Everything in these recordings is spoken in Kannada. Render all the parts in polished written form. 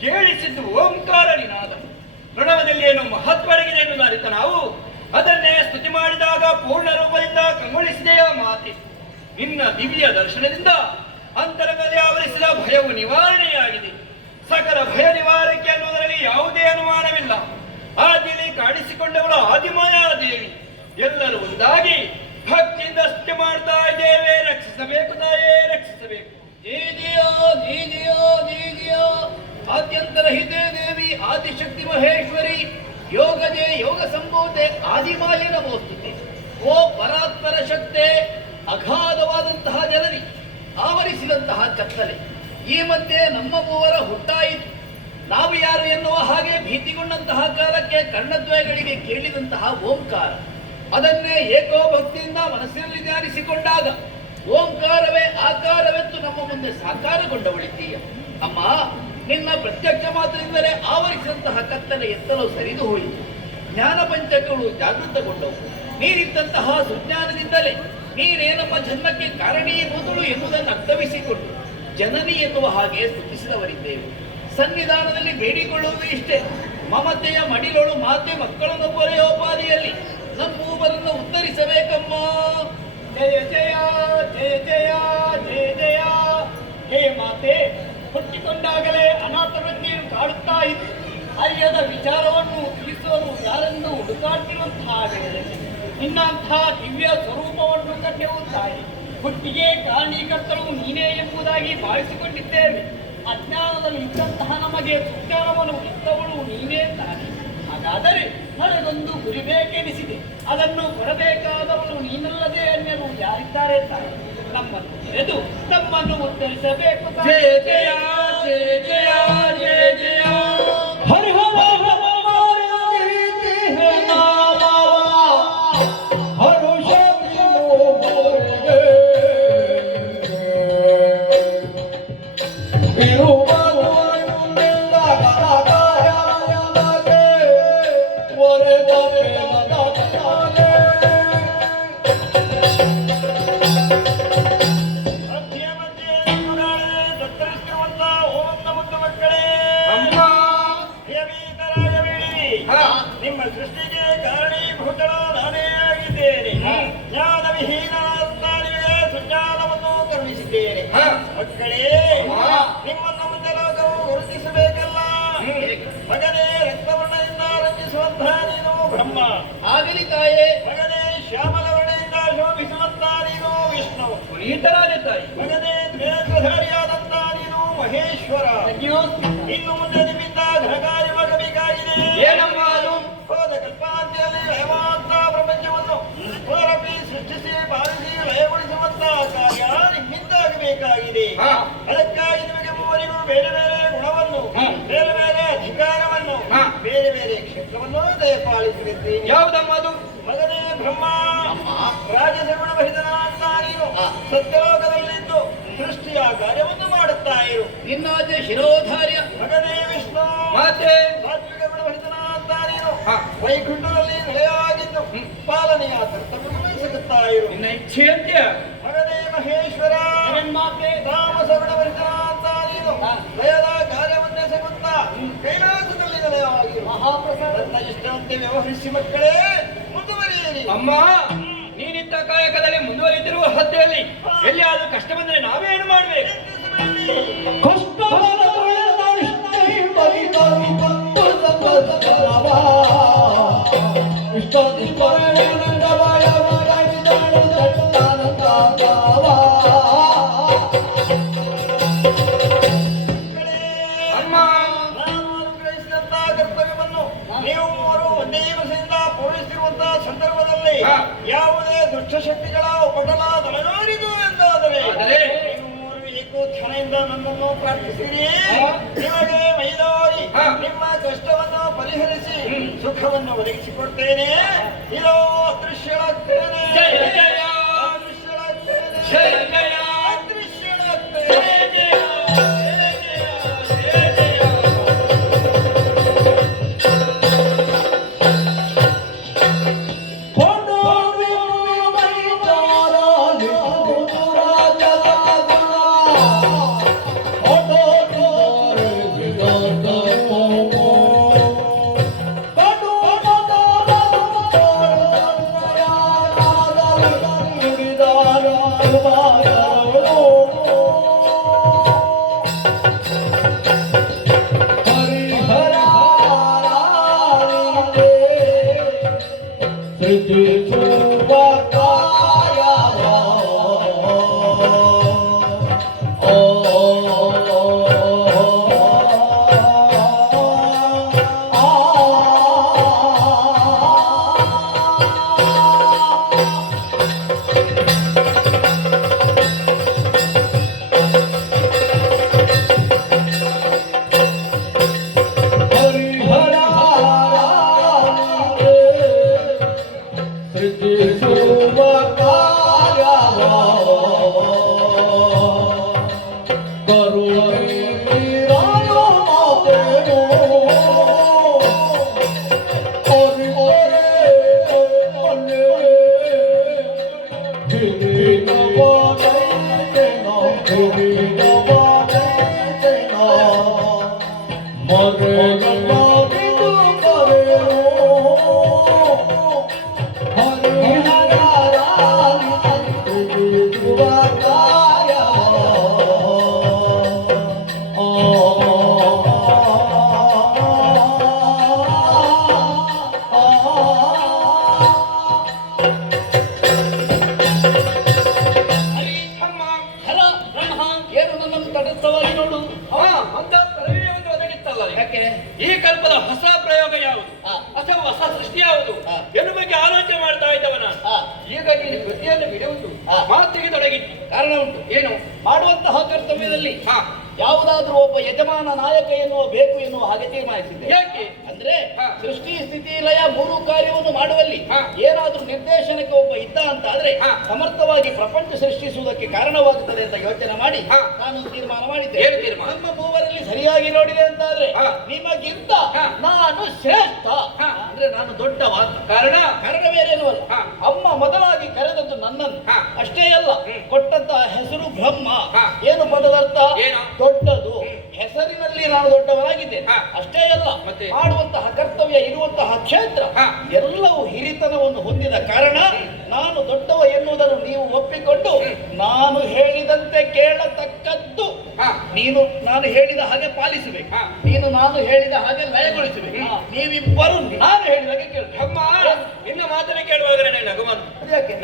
ಕೇಳಿಸಿದ್ದು ಓಂಕಾರ ನಿನಾದ. ಪ್ರಣವದಲ್ಲಿ ಏನು ಮಹತ್ವ ಅಡಗಿದೆ ಎಂದು ಅರಿತ ನಾವು ಅದನ್ನೇ ಸ್ತುತಿ ಮಾಡಿದಾಗ ಪೂರ್ಣ ರೂಪದಿಂದ ಕಂಗೊಳಿಸಿದೆಯ ಮಾತೆ. ನಿನ್ನ ದಿವ್ಯ ದರ್ಶನದಿಂದ ಅಂತರಂಗದಲ್ಲಿ ಆವರಿಸಿದ ಭಯವು ನಿವಾರಣೆಯಾಗಿದೆ. ಸಕಲ ಭಯ ನಿವಾರಕ್ಕೆ ಅನ್ನುವುದರಲ್ಲಿ ಯಾವುದೇ ಅನುಮಾನವಿಲ್ಲ. ಆದಿಯಲ್ಲಿ ಕಾಣಿಸಿಕೊಂಡವಳು ಆದಿಮಾಯಾ ದೇವಿ. ಎಲ್ಲರೂ ಒಂದಾಗಿ ಭಕ್ತಿಯಿಂದ ಸ್ತುತಿ ಮಾಡ್ತಾ ಇದ್ದೇವೆ. ರಕ್ಷಿಸಬೇಕು ತಾಯೇ, ರಕ್ಷಿಸಬೇಕು. ಆದ್ಯಂತರಹಿತೆ ದೇವಿ ಆದಿಶಕ್ತಿ ಮಹೇಶ್ವರಿ ಯೋಗಜೆ ಯೋಗ ಸಂಭೂತೆ ಆದಿಮಾಯೆ ನಮೋಸ್ತುತೆ. ಓ ಪರಾತ್ಪರ ಶಕ್ತೆ, ಅಗಾಧವಾದಂತಹ ಜನರಿ ಆವರಿಸಿದಂತಹ ಕತ್ತಲೆ ಈ ಮಧ್ಯೆ ನಮ್ಮ ಮೂವರ ಹುಟ್ಟಾಯಿತು. ನಾವು ಯಾರು ಎನ್ನುವ ಹಾಗೆ ಭೀತಿಗೊಂಡಂತಹ ಕಾಲಕ್ಕೆ ಕಣ್ಣದ್ವಯಗಳಿಗೆ ಕೇಳಿದಂತಹ ಓಂಕಾರ, ಅದನ್ನೇ ಏಕೋ ಭಕ್ತಿಯಿಂದ ಮನಸ್ಸಿನಲ್ಲಿ ಧ್ಯಾನಿಸಿಕೊಂಡಾಗ ಓಂಕಾರವೇ ಆಕಾರವೆತ್ತು ನಮ್ಮ ಮುಂದೆ ಸಾಕಾರಗೊಂಡವಳಿದ್ದೀಯ. ಅಮ್ಮ, ನಿನ್ನ ಪ್ರತ್ಯಕ್ಷ ಮಾತ್ರದಿಂದಲೇ ಆವರಿಸಿದಂತಹ ಕತ್ತಲೆ ಎತ್ತಲು ಸರಿದು ಹೋಯಿತು. ಜ್ಞಾನ ಪಂಚಕಗಳು ಜಾಗೃತಗೊಂಡವು. ನೀನಿದ್ದಂತಹ ಸುಜ್ಞಾನದಿಂದಲೇ ನೀನೇ ನಮ್ಮ ಜನ್ಮಕ್ಕೆ ಕಾರಣೀಭೂತಳು ಎನ್ನುವುದನ್ನು ಅರ್ಥವಿಸಿಕೊಂಡು ಜನನಿ ಎನ್ನುವ ಹಾಗೆ ಸ್ತುತಿಸಿದವರಿದ್ದೇವೆ. ಸನ್ನಿಧಾನದಲ್ಲಿ ಬೇಡಿಕೊಳ್ಳುವುದು ಇಷ್ಟೇ, ಮಮತೆಯ ಮಡಿಲೊಳು ಮಾತೆ ಮಕ್ಕಳನ್ನು ಪೊರೆಯೋಪಾದಿಯಲ್ಲಿ ನಮ್ಮೂವರನ್ನು ಉತ್ತರಿಸಬೇಕಮ್ಮ. ಜಯ ಜಯ ಜಯ ಜಯ ಜಯ ಜಯ. ಹೇ ಮಾತೆ, ಹುಟ್ಟಿಕೊಂಡಾಗಲೇ ಅನಾಥ ವೃತ್ತಿಯನ್ನು ಕಾಡುತ್ತಾ ಇದ್ದು ಅರಿಯದ ವಿಚಾರವನ್ನು ತಿಳಿಸುವನು ಯಾರೆಂದು ಹುಡುಕಾಡ್ತಿರುವಂತಹ ವೇಳೆಯಲ್ಲಿ ನಿನ್ನಂತಹ ದಿವ್ಯ ಸ್ವರೂಪವನ್ನು ಕಂಡೆವು ತಾಯಿ. ಹುಟ್ಟಿಗೆ ಕಾರಣೀಕರ್ತರು ನೀನೇ ಎಂಬುದಾಗಿ ಭಾವಿಸಿಕೊಂಡಿದ್ದೇವೆ. ಅಜ್ಞಾನದಲ್ಲಿ ಇದ್ದಂತಹ ನಮಗೆ ಸುಜ್ಞಾನವನ್ನು ಇದ್ದವಳು ನೀನೇ ತಾನೆ. ಹಾಗಾದರೆ ನನಗೊಂದು ಗುರಿ ಬೇಕೆನಿಸಿದೆ, ಅದನ್ನು ಕೊಡಬೇಕಾದವನು ನೀನಲ್ಲದೆ ಅನ್ಯರು ಯಾರಿದ್ದಾರೆ ತಾಯಿ? ನಮ್ಮನ್ನು ಎದು ತಮ್ಮನ್ನು ಉತ್ತರಿಸಬೇಕು. ಜಯ ಜಯ ಜಯ ಜಯ ಜಯ ಜಯ. ಹರಿ ನಿಮ್ಮ ಸೃಷ್ಟಿಗೆ ಕಾರಣೀಭೂತಳು ನಾನೇ ಆಗಿದ್ದೇನೆ. ಜ್ಞಾನವಿಹೀನನಿಗೆ ಸುಜ್ಞಾನವನ್ನು ಕರುಣಿಸಿದ್ದೇನೆ. ಮಕ್ಕಳೇ, ನಿಮ್ಮನ್ನು ಮುಂದೆ ಲೋಕವು ಗುರುತಿಸಬೇಕಲ್ಲ. ಮಗನೇ, ರಕ್ತವರ್ಣದಿಂದ ರಂಜಿಸುವಂತಹ ನೀನು ಬ್ರಹ್ಮ ಆಗಲಿ ತಾಯೇ. ಮಗನೇ, ಶ್ಯಾಮಲ ವರ್ಣದಿಂದ ಶೋಭಿಸುವಂತ ನೀನು ವಿಷ್ಣು ಪುನೀತರಾದ ತಾಯಿ. ಮಗನೇ, ನೇತ್ರಧಾರಿಯಾದಂತ ನೀನು ಮಹೇಶ್ವರ. ಇನ್ನು ಮುಂದೆ ನಿಮ್ಮಿಂದ ಘನಕಾರ್ಯವಾಗಬೇಕಾಗಿದೆ. ಏನಮ್ಮ ಅದು? ಹೋದ ಕಲ್ಪಾಂತ್ಯದಲ್ಲಿ ಲಯವಾದ ಪ್ರಪಂಚವನ್ನು ಪುನರಪಿ ಸೃಷ್ಟಿಸಿ ಪಾಲಿಸಿ ಲಯಗೊಳಿಸುವಂತಹ ಕಾರ್ಯ ನಿಮ್ಮಿಂದಾಗಬೇಕಾಗಿದೆ. ಅದಕ್ಕಾಗಿ ನಿಮಗೆ ಮೂವರಿಗೂ ಬೇರೆ ಬೇರೆ ಗುಣವನ್ನು, ಬೇರೆ ಬೇರೆ ಅಧಿಕಾರವನ್ನು, ಬೇರೆ ಬೇರೆ ಕ್ಷೇತ್ರವನ್ನು ದಯಪಾಲಿಸಿರುತ್ತೀನಿ. ಯಾವುದಮ್ಮ ಅದು? ಮಗನೇ ಬ್ರಹ್ಮ, ರಾಜಸಗುಣ ಅಂತ ನೀನು ಸತ್ಯಲೋಕದಲ್ಲಿದ್ದು ಸೃಷ್ಟಿಯ ಕಾರ್ಯವನ್ನು ಮಾಡುತ್ತಾ ಇರು. ನಿನ್ನಾಚೆ ಶಿರೋಧಾರ್ಯ. ಮಗನೇ ವಿಷ್ಣು, ಮಾತೆ ಸಾತ್ವಿಕ ಗುಣಭರಿತನ ಅಂತ ನೀನು ವೈಕುಂಠದಲ್ಲಿ ನೆಲೆಯಾಗಿದ್ದು ಪಾಲನೆಯ ಕರ್ತವ್ಯವನ್ನು ವಹಿಸುತ್ತಾ ಇರು. ನಿನ್ನ ಇಚ್ಛೆಯಂತೆ. ಮಗನೇ ಮಹೇಶ್ವರ, ಮಾತೆ ತಾಮಸ ಗುಣಭರಿತನ ಅಂತ ನೀನು ಲಯದ ಕಾರ್ಯವನ್ನೇ ಸಗುತ್ತಾ ಕೈಲಾಸದಲ್ಲಿ ನೆಲೆಯಾಗಿರು. ಮಹಾಪ್ರಸಾದ ಇಷ್ಟಂತೆ ವ್ಯವಹರಿಸಿ ಮಕ್ಕಳೇ ಮುಂದುವರಿಯಿರಿ. ಅಮ್ಮ, ನೀನಿದ್ದ ಕಾಯಕದಲ್ಲಿ ಮುಂದುವರಿತಿರುವ ಹದ್ದೆಯಲ್ಲಿ ಎಲ್ಲಿಯಾದ್ರೂ ಕಷ್ಟ ಬಂದರೆ ನಾವೇನು ಮಾಡಬೇಕು? ಕಷ್ಟ ಯಾವುದೇ ದುಷ್ಟಶಕ್ತಿಗಳ ಉಪಟಳ ತೊಲಗಾಡಿತು ಎಂದಾದರೆ ಕ್ಷಣೆಯಿಂದ ನನ್ನನ್ನು ಪ್ರಾರ್ಥಿಸಿರಿ. ನಿಮಗೆ ಮೈದಾರಿ ನಿಮ್ಮ ಕಷ್ಟವನ್ನು ಪರಿಹರಿಸಿ ಸುಖವನ್ನು ಒದಗಿಸಿಕೊಡ್ತೇನೆ. ಇದೋ ಅದೃಶ್ಯಳಾಗ್ತೇನೆ, ಅದೃಶ್ಯಳಾಗ್ತೇನೆ, ಅದೃಶ್ಯಳಾಗ್ತೇನೆ. ಈ ಕಲ್ಪದ ಹೊಸ ಪ್ರಯೋಗ ಯಾವುದು ಅಥವಾ ಹೊಸ ಸೃಷ್ಟಿ ಯಾವುದು ಎನ್ನುವ ಬಗ್ಗೆ ಆಲೋಚನೆ ಮಾಡ್ತಾ ಇದ್ದವನ ಈಗ ನೀನು ಕೃತಿಯನ್ನು ಬಿಡುವುದು ಮಾತಿಗೆ ತೊಡಗಿತ್ತು. ಕಾರಣ ಉಂಟು. ಏನು? ಮಾಡುವಂತಹ ಕರ್ತವ್ಯದಲ್ಲಿ ಯಾವುದಾದ್ರೂ ಒಬ್ಬ ಯಜಮಾನ ನಾಯಕ ಎನ್ನುವ ಬೇಕು ಎನ್ನುವ ಹಾಗೆ ತೀರ್ಮಾನಿಸಿದೆ. ಯಾಕೆ ಅಂದ್ರೆ ಸೃಷ್ಟಿ ಸ್ಥಿತಿ ಲಯ ಮೂರು ಕಾರ್ಯವನ್ನು ಮಾಡುವಲ್ಲಿ ಏನಾದ್ರೂ ನಿರ್ದೇಶನಕ್ಕೆ ಒಬ್ಬ ಇದ್ದ ಅಂತ ಆದ್ರೆ ಸಮರ್ಥವಾಗಿ ಪ್ರಪಂಚ ಸೃಷ್ಟಿಸುವುದಕ್ಕೆ ಕಾರಣವಾಗುತ್ತದೆ ಅಂತ ಯೋಚನೆ ಮಾಡಿ ನಾನು ತೀರ್ಮಾನ ಮಾಡಿದ್ದೆ. ಏನು ತೀರ್ಮಾನ? ನಮ್ಮ ಮೂವರಲ್ಲಿ ಸರಿಯಾಗಿ ನೋಡಿದೆ ಅಂತ ಆದ್ರೆ ನಿಮಗಿಂತ ನಾನು ಶ್ರೇಷ್ಠ, ಅಂದ್ರೆ ನಾನು ದೊಡ್ಡವ. ಕಾರಣ ಬೇರೇನೂ ಅಲ್ಲ, ಅಮ್ಮ ಮೊದಲಾಗಿ ಕರೆದದ್ದು ನನ್ನನ್ನು ಅಷ್ಟೇ ಅಲ್ಲ, ಕೊಟ್ಟಂತಹ ಹೆಸರು ಬ್ರಹ್ಮ. ಏನು ಪದದರ್ಥ? ದೊಡ್ಡದು. ಹೆಸರಿನಲ್ಲಿ ನಾನು ದೊಡ್ಡವನಾಗಿದ್ದೇನೆ ಅಷ್ಟೇ ಅಲ್ಲ, ಮಾಡುವಂತಹ ಕರ್ತವ್ಯ ಇರುವಂತಹ ಕ್ಷೇತ್ರ ಎಲ್ಲವೂ ಹಿರಿತನವನ್ನು ಹೊಂದಿದ ಕಾರಣ ನಾನು ದೊಡ್ಡವ ಎನ್ನುವುದನ್ನು ನೀವು ಒಪ್ಪಿಕೊಂಡು ನಾನು ಹೇಳಿದಂತೆ ಕೇಳತಕ್ಕದ್ದು. ನೀನು ನಾನು ಹೇಳಿದ ಹಾಗೆ ಪಾಲಿಸಬೇಕು, ನೀನು ನಾನು ಹೇಳಿದ ಹಾಗೆ ಲಯಗೊಳಿಸಬೇಕು. ನೀವಿಬ್ಬರು ನಾನು ಹೇಳಿದಾಗೆ ಕೇಳ. ಅಮ್ಮ ನಿನ್ನ ಮಾತನ್ನು ಕೇಳುವಾಗ ನಗುವನು.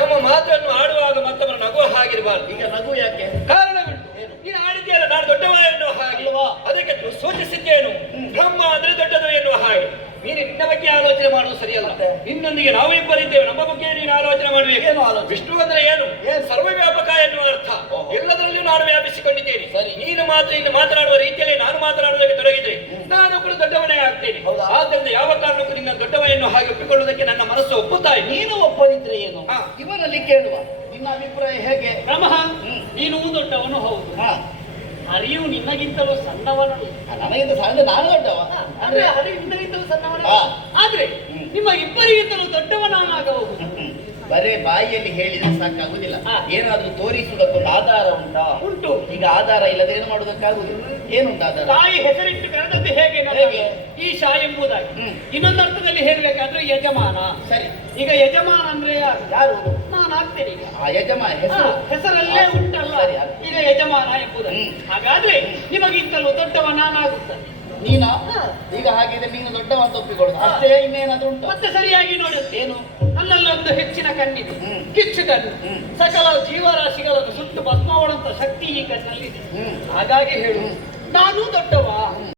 ನಮ್ಮ ಮಾತನ್ನು ಆಡುವಾಗ ಮತ್ತೊಬ್ಬರು ನಗುವ ಹಾಗಿರಬಾರ್ದು. ಈಗ ನಗು ಯಾಕೆ? ಕಾರಣವಿಟ್ಟು ನೀನು ಆಡಿದ್ಯಲ್ಲ ನಾನು ದೊಡ್ಡವ ಎನ್ನುವ ಹಾಗೆ, ಅದಕ್ಕೆ ಸೂಚಿಸಿದ್ದೇನು ಬ್ರಹ್ಮ ಅಂದ್ರೆ ದೊಡ್ಡದು ಎನ್ನುವ ಹಾಗೆ. ನೀನು ನಿನ್ನ ಬಗ್ಗೆ ಆಲೋಚನೆ ಮಾಡುವುದು ಸರಿಯಲ್ಲ. ನಿನ್ನೊಂದಿಗೆ ನಾವಿಬ್ಬರಿದ್ದೇವೆ, ನಮ್ಮ ಬಗ್ಗೆ ನೀನು ಆಲೋಚನೆ ಮಾಡಬೇಕು. ಏನು ಆಲೋಚನೆ? ವಿಷ್ಣು ಅಂದ್ರೆ ಏನು? ಸರ್ವವ್ಯಾಪಕ ಎನ್ನುವ ಅರ್ಥ. ಎಲ್ಲದರಲ್ಲಿಯೂ ನಾನು ವ್ಯಾಪಿಸಿಕೊಂಡಿದ್ದೇನೆ. ಸರಿ, ನೀನು ಮಾತ್ರ ಇನ್ನು ಮಾತನಾಡುವ ರೀತಿಯಲ್ಲಿ ನಾನು ಮಾತನಾಡುವುದಕ್ಕೆ ತೊಡಗಿದ್ರೆ ನಾನು ಕೂಡ ದೊಡ್ಡವನೇ ಆಗ್ತೇನೆ. ಆದ್ದರಿಂದ ಯಾವ ಕಾರಣಕ್ಕೂ ನಿನ್ನ ದೊಡ್ಡವ ಎನ್ನುವ ಹಾಗೆ ಒಪ್ಪಿಕೊಳ್ಳುವುದಕ್ಕೆ ನನ್ನ ಮನಸ್ಸು ಒಪ್ಪುತ್ತಾ ಇದೆ. ನೀನು ಒಪ್ಪದಿದ್ರೆ ಏನು? ಇವನಲ್ಲಿ ಕೇಳುವ ನಿನ್ನ ಅಭಿಪ್ರಾಯ ಹೇಗೆ? ಬ್ರಹ್ಮ, ನೀನು ದೊಡ್ಡವನು ಹೌದು, ಹರಿಯು ನಿನ್ನಗಿಂತಲೂ ಸಣ್ಣವನು. ನನಗಿಂತ ಸಣ್ಣ ನಾನು ದೊಡ್ಡವ ಅಂದ್ರೆ ಹರಿಯು ನಿನ್ನಗಿಂತಲೂ ಸಣ್ಣವನು. ಆದ್ರೆ ನಿಮ್ಮ ಇಬ್ಬರಿಗಿಂತಲೂ ದೊಡ್ಡವನಾಗಬಹುದು. ಬರೇ ಬಾಯಿಯಲ್ಲಿ ಹೇಳಿದ್ರೆ ಸಾಕಾಗುದಿಲ್ಲ, ಏನಾದ್ರೂ ತೋರಿಸುವುದಕ್ಕೊಂದು ಆಧಾರ ಉಂಟಾ? ಉಂಟು. ಈಗ ಆಧಾರ ಇಲ್ಲದ್ರೆ ಏನು ಮಾಡುವುದಕ್ಕಾಗುದಿಲ್ಲ. ಏನುಂಟು ಆಧಾರ? ತಾಯಿ ಹೆಸರಿಟ್ಟು ಕರೆದದ್ದು ಹೇಗೆ? ಈಶಾ ಎಂಬುದಾಗಿ. ಇನ್ನೊಂದು ಅರ್ಥದಲ್ಲಿ ಹೇಳ್ಬೇಕಾದ್ರೆ ಯಜಮಾನ. ಸರಿ, ಈಗ ಯಜಮಾನ ಅಂದ್ರೆ ಯಾರು? ನಾನು ಆಗ್ತೇನೆ. ಆ ಯಜಮಾನ ಹೆಸರಲ್ಲೇ ಉಂಟಲ್ಲ, ಈಗ ಯಜಮಾನ ಎಂಬುದಾಗಿ. ಹಾಗಾದ್ರೆ ನಿಮಗಿಂತಲೂ ದೊಡ್ಡವ ನಾನಾಗುತ್ತಾನೆ. ನೀನಾ? ಈಗ ಹಾಗಿದ್ರೆ ನೀನು ದೊಡ್ಡವ ಅಂತ ಒಪ್ಪಿಕೊಳ್ಳೋದು ಅಷ್ಟೇ, ಇನ್ನೇನಾದ್ರೂ ಉಂಟು? ಮತ್ತೆ ಸರಿಯಾಗಿ ನೋಡುತ್ತೆ. ಏನು? ನನ್ನಲ್ಲೊಂದು ಹೆಚ್ಚಿನ ಕಣ್ಣಿದೆ, ಕಿಚ್ಚು ಕಣ್ಣು. ಸಕಲ ಜೀವರಾಶಿಗಳನ್ನು ಸುಟ್ಟು ಭಸ್ಮವಳಂತ ಶಕ್ತಿ ಈ ಕಣ್ಣಲ್ಲಿದೆ. ಹಾಗಾಗಿ ಹೇಳು, ನಾನು ದೊಡ್ಡವ.